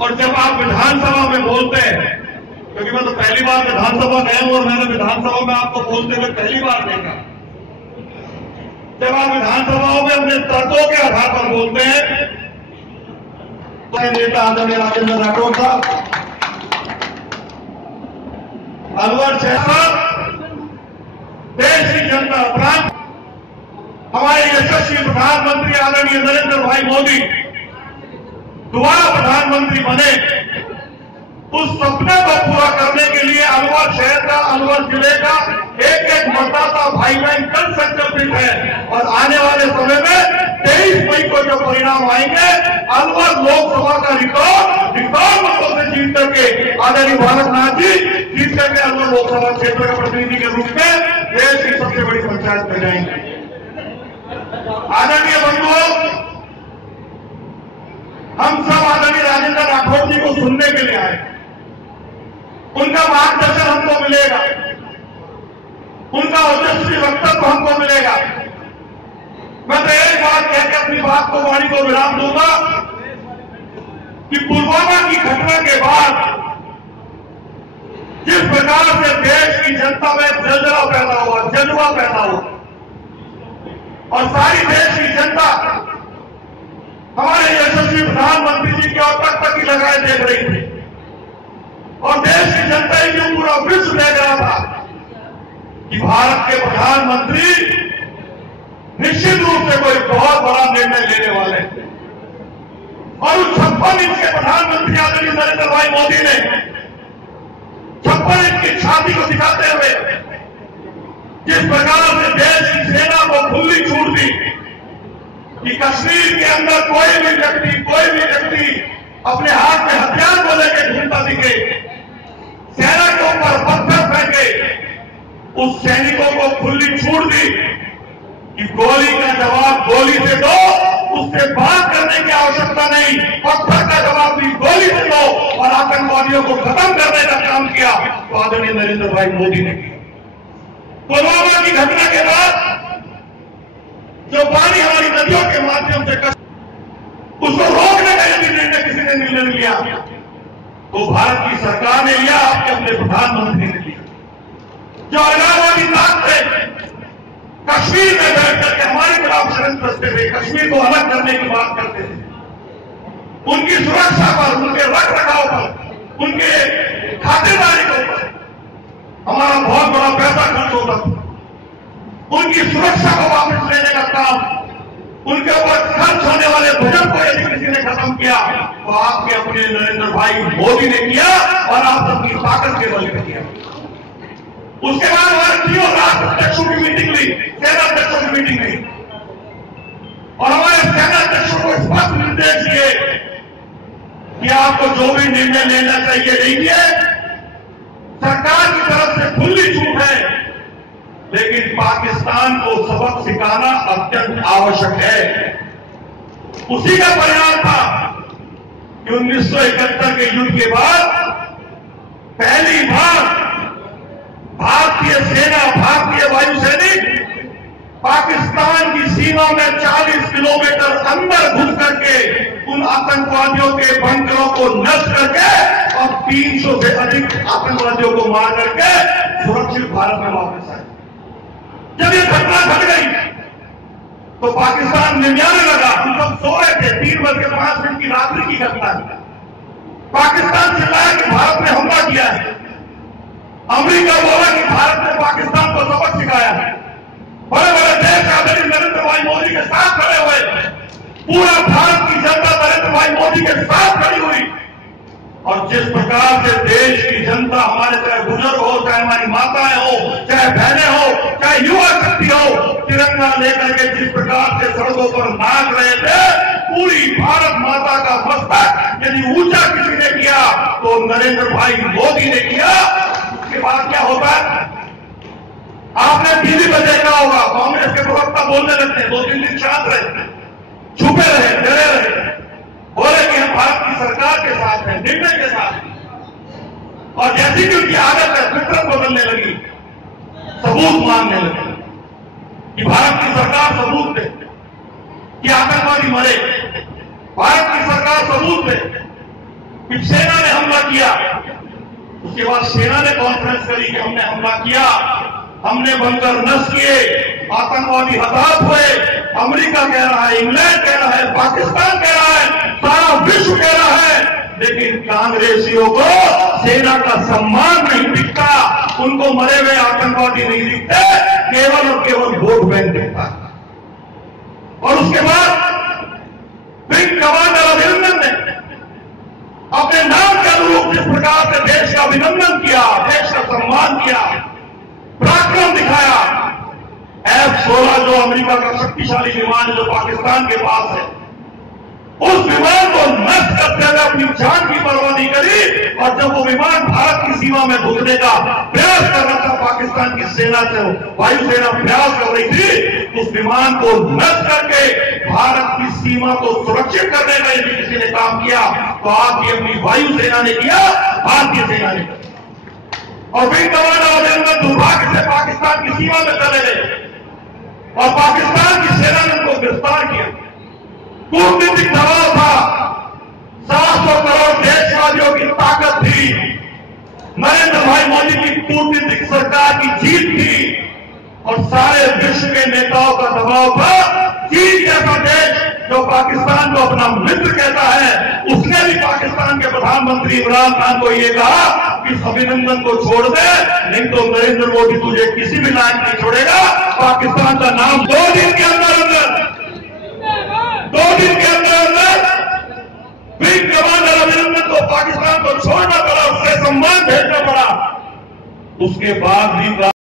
और जब आप विधानसभा में बोलते हैं, क्योंकि मैं तो पहली बार विधानसभा गया हूं और मैंने विधानसभा में आपको बोलते हुए पहली बार देखा, जब आप विधानसभाओं में अपने तर्कों के आधार पर बोलते हैं, तो नेता आदरणीय राजेंद्र राठौर साहब, अलवर शहर देश की जनता उपरांत हमारे यशस्वी प्रधानमंत्री आदरणीय नरेंद्र भाई मोदी दोबारा प्रधानमंत्री बने, उस सपने को पूरा करने के लिए अलवर शहर का, अलवर जिले का एक एक मतदाता भाई बहन कल संकल्पित है। और आने वाले समय में 23 मई को जो परिणाम आएंगे, अलवर लोकसभा का रिकॉर्ड मतों से जीत करके आदरणीय बालकनाथ जी जीत करके अलवर लोकसभा क्षेत्र के प्रतिनिधि के रूप में देश की सबसे बड़ी पंचायत में जाएंगे। आदरणीय बंधुओं, हम सब आदरणीय राजेंद्र राठौर जी को सुनने के लिए आए, उनका मार्गदर्शन हमको मिलेगा, उनका ओजस्वी वक्तव्य हमको मिलेगा। मैं तो एक बात कहकर अपनी बात को, वाणी को विराम दूंगा कि पुलवामा की घटना के बाद जिस प्रकार से देश की जनता में जलजला पैदा हुआ, जज्बा पैदा हुआ, और सारी देश की जनता हमारे यशस्वी प्रधानमंत्री जी की ओर तक की लगाए देख रही थी, और देश की जनता ही जो पूरा विश्व देख रहा था कि भारत के प्रधानमंत्री निश्चित रूप से कोई बहुत बड़ा निर्णय लेने वाले थे। और उस 56 इंच के प्रधानमंत्री आदरणीय नरेंद्र भाई मोदी ने 56 इंच की छाती को दिखाते हुए जिस प्रकार से देश की सेना को खुली छूट दी कि कश्मीर के अंदर कोई भी व्यक्ति अपने हाथ में हथियार को लेकर घूमता दिखे, सेना के ऊपर पत्थर फेंके, उस सैनिकों को खुली छूट दी कि गोली का जवाब गोली से दो, उससे बात करने की आवश्यकता नहीं, पत्थर का जवाब भी गोली से दो, और आतंकवादियों को खत्म करने का काम किया तो आदरणीय नरेंद्र भाई मोदी ने किया। पुलवामा की घटना के बाद जो पानी हमारी नदियों के माध्यम से उसको रोकने का यदि निर्णय किसी ने निर्णय लिया तो भारत की सरकार ने लिया, आपके अपने प्रधानमंत्री ने लिया। जो अलगाववादी ताकत थे कश्मीर में बैठ करके हमारे खिलाफ षड्यंत्र रचते थे, कश्मीर को अलग करने की बात करते थे, उनकी सुरक्षा पर, उनके रख रखाव पर, उनके खातेदारी के ऊपर हमारा बहुत बड़ा पैसा खर्च होता था। उनकी सुरक्षा को वापस लेने का काम, उनके ऊपर खर्च होने वाले बजट को यदि किसी ने खत्म किया तो आपके अपने नरेंद्र भाई मोदी ने किया, और आप सबकी ताकत के बल पे किया। उसके बाद हमारे तीनों राष्ट्र अध्यक्षों की मीटिंग ली, सेना अध्यक्षों की मीटिंग ली, और हमारे सेना अध्यक्षों को स्पष्ट निर्देश दिए कि आपको जो भी निर्णय लेना चाहिए लीजिए, सरकार की तरफ से खुली छूट है, लेकिन पाकिस्तान को सबक सिखाना अत्यंत आवश्यक है। उसी का परिणाम था कि 1971 के युद्ध के बाद पहली बार भारतीय सेना, भारतीय वायुसैनिक पाकिस्तान की सीमा में 40 किलोमीटर अंदर घुस करके उन आतंकवादियों के बंकरों को नष्ट करके और 300 से अधिक आतंकवादियों को मार करके सुरक्षित भारत में वापस आए। जब ये घटना घट गई तो पाकिस्तान निन्याने लगा, हम सब सो रहे थे, 3:05 की रात्रि की घटना। पाकिस्तान चिल्लाया कि भारत ने हमला किया है, अमेरिका बोला कि भारत ने पाकिस्तान को सबक सिखाया है। बड़े बड़े देश आदरणीय नरेंद्र भाई मोदी के साथ खड़े हुए, पूरा भारत की जनता नरेंद्र भाई मोदी के साथ खड़ी हुई, और जिस प्रकार से देश की जनता, हमारे चाहे बुजुर्ग हो, चाहे हमारी माताएं हो, चाहे बहनें हो, चाहे युवा शक्ति हो, तिरंगा लेकर के जिस प्रकार से सड़कों पर नाच रहे थे, पूरी भारत माता का मस्तक यदि ऊंचा किसी ने किया तो नरेंद्र भाई मोदी ने किया। उसके बाद क्या होता है, आपने टीवी पर देखा होगा, कांग्रेस के प्रवक्ता बोलने लगते हैं, 2-3 दिन शांत रहे, छुपे रहे, डरे रहे, बोले कि हम भारत की सरकार के साथ हैं, निर्णय के साथ हैं। और जैसी कि उनकी आदत है, फितरत बदलने लगी, सबूत मांगने लगे कि भारत की सरकार सबूत दे कि आतंकवादी मरे, भारत की सरकार सबूत दे कि सेना ने हमला किया। उसके बाद सेना ने कॉन्फ्रेंस करी कि हमने हमला किया, हमने बंकर नष्ट किए, आतंकवादी हताहत हुए। अमेरिका कह रहा है, इंग्लैंड कह रहा है, पाकिस्तान कह रहा है, सारा विश्व कह रहा है, लेकिन कांग्रेसियों को सेना का सम्मान नहीं दिखता, उनको मरे हुए आतंकवादी नहीं दिखते, केवल और केवल वोट बैंक दिखता। और उसके बाद विंग कमांडर अभिनंदन ने अपने नाम के अनुरूप जिस प्रकार से देश का अभिनंदन किया, देश का सम्मान किया, पराक्रम दिखाया, F-16 जो अमेरिका का शक्तिशाली विमान है, जो पाकिस्तान के पास है, उस विमान को नष्ट करते हुए अपनी जान की परवाह नहीं करी। और जब वो विमान भारत की सीमा में घुसने का प्रयास कर रहा था, पाकिस्तान की सेना से वायुसेना प्रयास कर रही थी, उस विमान को नष्ट करके भारत की सीमा को सुरक्षित करने का यदि किसी ने काम किया तो आपकी अपनी वायुसेना ने किया, भारतीय सेना ने किया। और विंग कमांडर अभिनंदन दुर्भाग्य से पाकिस्तान की सीमा में चले गए और पाकिस्तान की सेना ने उनको गिरफ्तार किया। कूटनीतिक दबाव था, 700 करोड़ देशवासियों की ताकत थी, नरेंद्र भाई मोदी की कूटनीतिक सरकार की जीत थी और सारे विश्व के नेताओं का दबाव था। चीन जैसा देश जो पाकिस्तान को अपना मित्र कहता है, उसने भी पाकिस्तान के प्रधानमंत्री इमरान खान को यह कहा कि इस अभिनंदन को छोड़ दे, नहीं तो नरेंद्र मोदी तुझे किसी भी लायक नहीं छोड़ेगा। पाकिस्तान का नाम 2 दिन के अंदर विंग कमांडर अभिनंदन को पाकिस्तान को छोड़ना पड़ा, उससे सम्मान भेजना पड़ा। उसके बाद भी